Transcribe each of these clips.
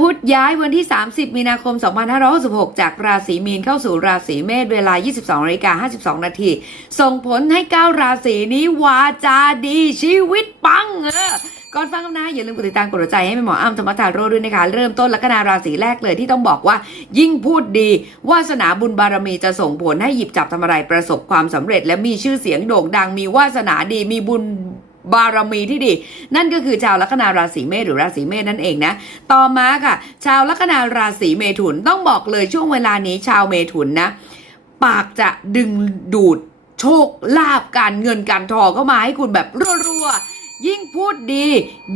พุธย้ายวันที่ 30 มีนาคม 2566 จากราศีมีนเข้าสู่ราศีเมษเวลา 22นาฬิกา52 นาที ส่งผลให้ 9 ราศีนี้วาจาดีชีวิตปังเออก่อนฟังกันนะอย่าลืมกดติดตามกดหัวใจให้แม่หมออ้ำธรรมทาโรด้วยนะคะ เริ่มต้นลัคนาราศีแรกเลยที่ต้องบอกว่า ยิ่งพูดดีวาสนาบุญบารมีจะส่งผลให้หยิบจับทำอะไรประสบความสำเร็จ และมีชื่อเสียงโด่งดังมีวาสนาดีมีบุญ บารมีที่ดี นั่นก็คือชาวลัคนาราศีเมษหรือราศีเมษนั่นเองนะ ต่อมาค่ะ ชาวลัคนาราศีเมถุนต้องบอกเลยช่วงเวลานี้ชาวเมถุนนะ ปากจะดึงดูดโชคลาภการเงินการทองเข้ามาให้คุณแบบรัวๆยิ่งพูดดี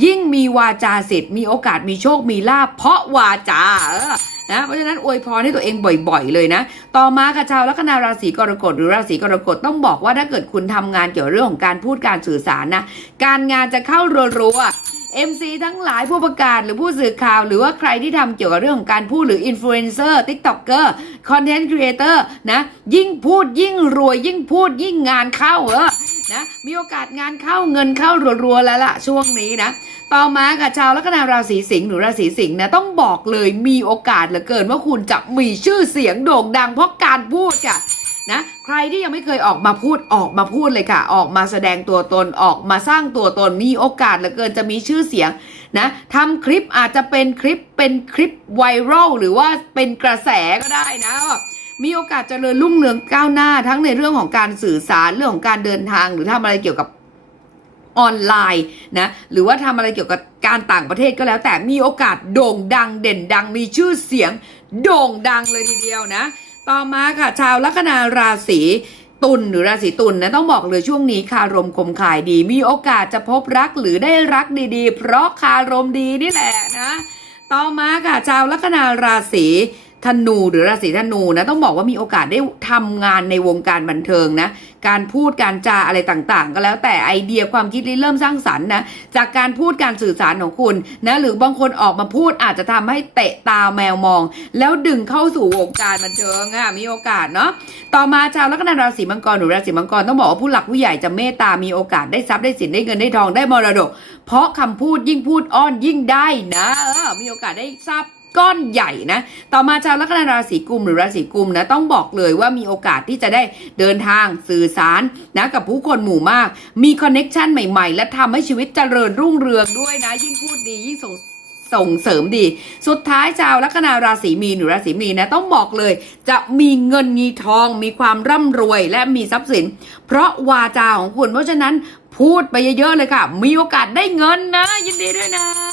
ยิ่งมีวาจาสิทธิ์มีโอกาสมีโชคมีลาภเพราะวาจาเออ นะเพราะฉะนั้นอวยพรให้ตัวเองบ่อย ๆ เลยนะ ต่อมาค่ะชาวลัคนาราศีกรกฎหรือราศีกรกฎต้องบอกว่าถ้าเกิดคุณทำงานเกี่ยวกับเรื่องของการพูดการสื่อสารนะการงานจะเข้ารัวๆ MC ทั้งหลายผู้ประกาศหรือผู้สื่อข่าว หรือว่าใครที่ทำเกี่ยวกับเรื่องของการพูดหรืออินฟลูเอนเซอร์ติ๊กต็อกเกอร์คอนเทนต์ครีเอเตอร์นะ ยิ่งพูดยิ่งรวยยิ่งพูดยิ่งงานเข้าเออ นะมีโอกาสงานเข้าเงินเข้ารัวๆแล้วล่ะช่วงนี้นะต่อมาค่ะชาวลัคนาราศีสิงห์หรือราศีสิงห์นะต้องบอกเลยมีโอกาสเหลือเกินว่าคุณจะมีชื่อเสียงโด่งดังเพราะการพูดค่ะนะใครที่ยังไม่เคยออกมาพูดออกมาพูดเลยค่ะ ออกมาแสดงตัวตนออกมาสร้างตัวตนมีโอกาสเหลือเกินจะมีชื่อเสียงนะทำคลิปอาจจะเป็นคลิปเป็นคลิปไวรัลหรือว่าเป็นกระแสก็ได้นะ มีโอกาสเจริญรุ่งเรืองก้าวหน้าทั้งในเรื่องของการสื่อสารเรื่องของการเดินทาง หรือทำอะไรเกี่ยวกับออนไลน์นะหรือว่าทำอะไรเกี่ยวกับการต่างประเทศก็แล้ว แต่มีโอกาสโด่งดังเด่นดัง มีชื่อเสียง โด่งดังเลยทีเดียวนะ ต่อมาค่ะ ชาวลัคนาราศีตุลหรือราศีตุลนะต้องบอกเลยช่วงนี้คารมคมขายดี มีโอกาสจะพบรักหรือได้รักดีๆ เพราะคารมดีนี่แหละนะ ต่อมาค่ะชาวลัคนาราศี ธนูหรือราศีธนูนะต้องบอกว่ามีโอกาสได้ทำงานในวงการบันเทิงนะการพูดการจาอะไรต่างๆ ก็แล้วแต่ไอเดียความคิดริเริ่มสร้างสรรค์นะจากการพูดการสื่อสารของคุณนะหรือบางคนออกมาพูดอาจจะทำให้เตะตาแมวมอง แล้วดึงเข้าสู่วงการบันเทิงอะมีโอกาสเนาะต่อมาชาวลัคนาราศีมังกรหรือราศีมังกรต้องบอกว่าผู้หลักผู้ใหญ่จะเมตตามีโอกาสได้ทรัพย์ได้สินได้เงินได้ทองได้มรดก เพราะคำพูดยิ่งพูดอ้อนยิ่งได้นะเออมีโอกาสได้ทรัพย์ ก้อนใหญ่นะ ต่อมาชาวลัคนาราศีกุมหรือราศีกุมนะต้องบอกเลยว่ามีโอกาสที่จะได้เดินทางสื่อสารนะกับผู้คนหมู่มาก มีคอนเน็กชันใหม่ ๆ และทำให้ชีวิตเจริญรุ่งเรืองด้วยนะ ยิ่งพูดดียิ่งส่งส่งเสริมดี สุดท้ายชาวลัคนาราศีมีนหรือราศีมีนนะต้องบอกเลย จะมีเงินมีทอง มีความร่ำรวยและมีทรัพย์สิน เพราะวาจาของคุณเพราะฉะนั้นพูดไปเยอะๆเลยค่ะ มีโอกาสได้เงินนะ ยินดีด้วยนะ